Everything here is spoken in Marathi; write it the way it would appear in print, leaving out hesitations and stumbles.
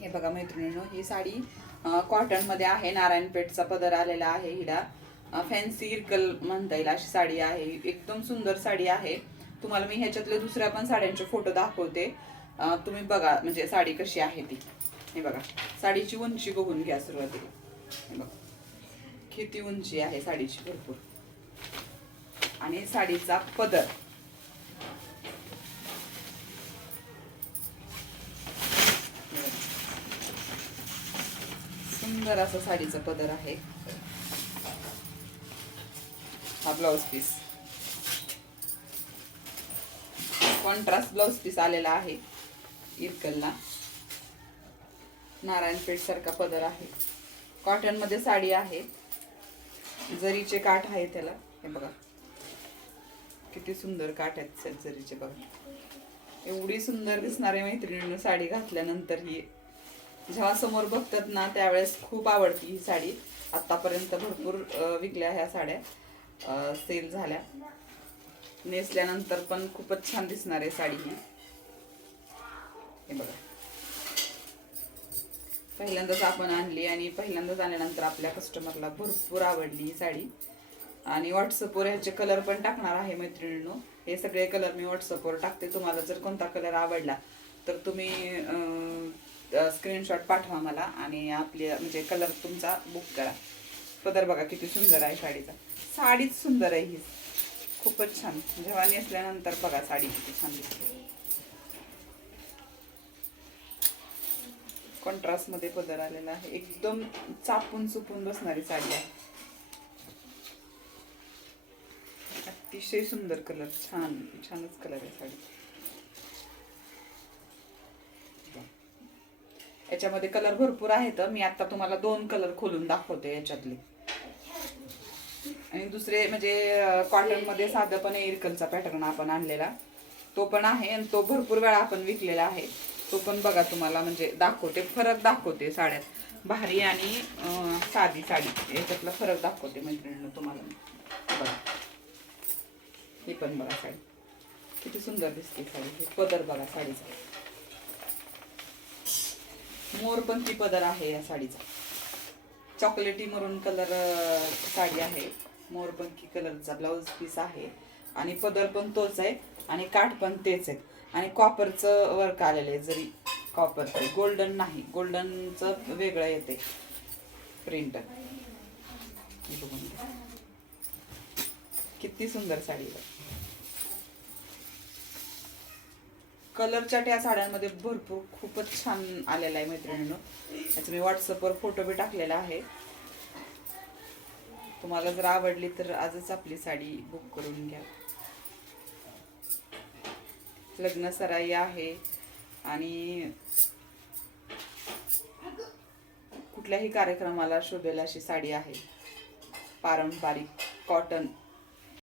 हे बघा मैत्रिणींनो, ही साडी कॉटन मध्ये आहे. नारायणपेठचा पदर आलेला आहे. हिला फॅन्सी इरकल म्हणता येईल अशी साडी आहे. एकदम सुंदर साडी आहे. तुम्हाला मी ह्याच्यातले दुसऱ्या पण साड्यांचे फोटो दाखवते. तुम्ही बघा म्हणजे साडी कशी आहे ती. हे बघा, साडीची उंची बघून घ्या सुरुवातीला. हे बघा किती उंची आहे साडीची, भरपूर. आणि साडीचा पदर सुंदर असा साडीचा पदर आहे. हा blouse piece contrast blouse piece आलेला आहे. इरकलला नारायणपेठ सारखा पदर आहे. कॉटन मध्ये साडी आहे. जरीचे काठ आहे त्याला. हे बघा किती सुंदर काठ आहेत जरीचे. बघा एवढी सुंदर दिसणारी मैत्रिणींनो साडी घातल्यानंतर. ही जेव्हा समोर बघतात ना त्यावेळेस खूप आवडती ही साडी. आतापर्यंत भरपूर विकल्या ह्या साड्या, सेल झाल्या. नेसल्यानंतर पण खूपच छान दिसणार आहे साडी ही. हे बघा पहिल्यांदाच आपण आणली आणि पहिल्यांदाच आल्यानंतर आपल्या कस्टमरला भरपूर आवडली ही साडी. आणि व्हॉट्सअपवर ह्याचे कलर पण टाकणार आहे मैत्रिणींनो. हे सगळे कलर मी व्हॉट्सअपवर टाकते. तुम्हाला जर कोणता कलर आवडला तर तुम्ही स्क्रीनशॉट पाठवा मला आणि आपले म्हणजे कलर तुमचा बुक करा. पदर बघा किती सुंदर आहे साडीचा. साडीच सुंदर आहे ही, खूपच छान. जेव्हा नेसल्यानंतर बघा साडी किती छान दिसते. कॉन्ट्रास्ट मध्ये पदर आलेला आहे. एकदम चापून चुपून बसणारी साडी आहे. अतिशय सुंदर कलर, छानच कलर आहे साडी. याच्यामध्ये कलर भरपूर आहेत. मी आता तुम्हाला 2 कलर खोलून दाखवते याच्यातले. आणि दुसरे म्हणजे कॉटन मध्ये साधं पण इरकलचा पॅटर्न आपण आणलेला तो पण आहे. आणि तो भरपूर वेळा आपण विकलेला आहे. तो पण बघा तुम्हाला म्हणजे दाखवते, फरक दाखवते साड्यात. भारी आणि साधी साडी याच्यातला फरक दाखवते मैत्रिणींनो तुम्हाला. बघा ही पण बघा साडी किती सुंदर दिसते साडी. पदर बघा साडीचा, मोरपंखी पदर आहे या साडीचा. चॉकलेटी मरून कलर साडी आहे. मोरपंखी कलरचा ब्लाउज पीस आहे. आणि पदर पण तोच आहे आणि काठ पण तेच आहे. आणि कॉपरचं वर्क आलेलं आहे. जरी कॉपरचं, गोल्डन नाही, गोल्डनचं वेगळं येते प्रिंट. किती सुंदर साडी आहे. कलरच्या त्या साड्यांमध्ये भरपूर खूपच छान आलेला आहे मैत्रिणींनो. याचा मी व्हॉट्सअपवर फोटो बी टाकलेला आहे. तुम्हाला जर आवडली तर आजच आपली साडी बुक करून घ्या. लग्न सराई आहे आणि कुठल्याही कार्यक्रमाला शोभेल अशी साडी आहे. पारंपरिक कॉटन